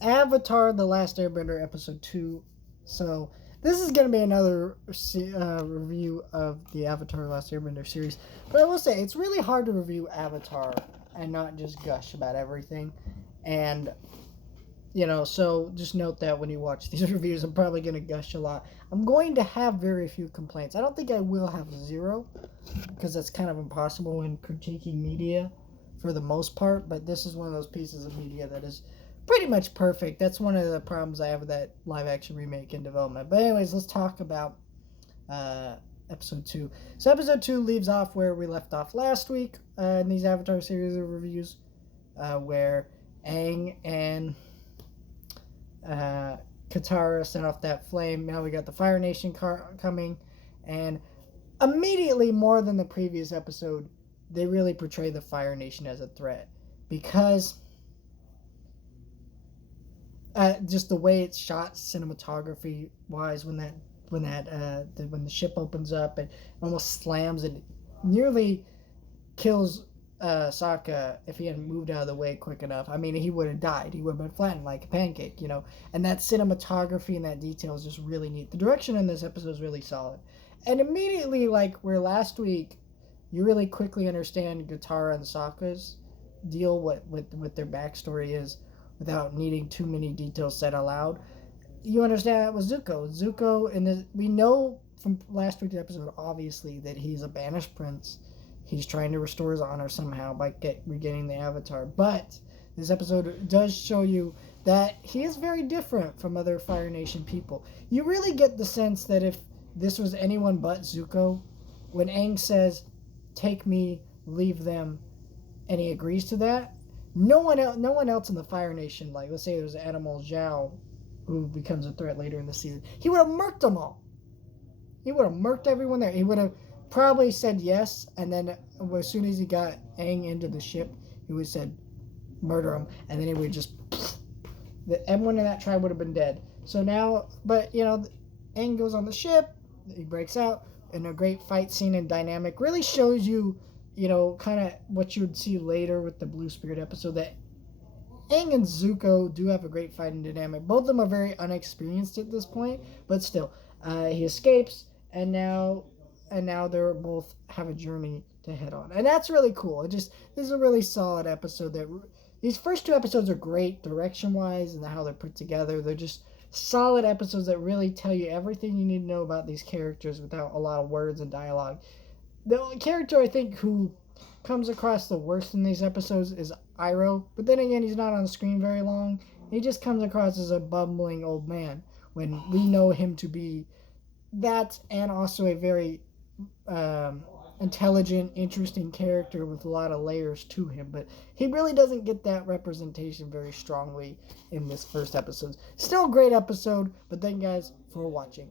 Avatar: The Last Airbender, Episode 2. So, this is going to be another review of the Avatar: The Last Airbender series. But I will say, it's really hard to review Avatar and not just gush about everything. And, so just note that when you watch these reviews, I'm probably going to gush a lot. I'm going to have very few complaints. I don't think I will have zero, because that's kind of impossible when critiquing media for the most part. But this is one of those pieces of media that is pretty much perfect. That's one of the problems I have with that live action remake in development. But anyways, let's talk about episode 2. So episode 2 leaves off where we left off last week in these Avatar series of reviews, where Aang and Katara sent off that flame. Now we got the Fire Nation coming, and immediately, more than the previous episode, they really portray the Fire Nation as a threat, because just the way it's shot, cinematography wise, when the ship opens up and almost slams and nearly kills Sokka if he hadn't moved out of the way quick enough. I mean, he would have died. He would have been flattened like a pancake, And that cinematography and that detail is just really neat. The direction in this episode is really solid. And immediately, like where last week, you really quickly understand Katara and Sokka's deal, what their backstory is, without needing too many details said aloud. You understand that with Zuko. We know from last week's episode, obviously, that he's a banished prince. He's trying to restore his honor somehow by regaining the Avatar. But this episode does show you that he is very different from other Fire Nation people. You really get the sense that if this was anyone but Zuko, when Aang says, "Take me, leave them," and he agrees to that, no one else in the Fire Nation, like let's say there's Animal Zhao, who becomes a threat later in the season, he would have murked them all. He would have murked everyone there. He would have probably said yes, and then as soon as he got Aang into the ship, he would have said, "Murder him," and then he would just, everyone in that tribe would have been dead. So now, but Aang goes on the ship, he breaks out, and a great fight scene and dynamic really shows you, kind of what you would see later with the Blue Spirit episode, that Aang and Zuko do have a great fighting dynamic. Both of them are very unexperienced at this point, but still, he escapes, and now they're both have a journey to head on, and that's really cool. This is a really solid episode. These first two episodes are great direction wise and how they're put together. They're just solid episodes that really tell you everything you need to know about these characters without a lot of words and dialogue. The character I think who comes across the worst in these episodes is Iroh, but then again, he's not on the screen very long. He just comes across as a bumbling old man when we know him to be that, and also a very intelligent, interesting character with a lot of layers to him. But he really doesn't get that representation very strongly in this first episode. Still a great episode, but thank you guys for watching.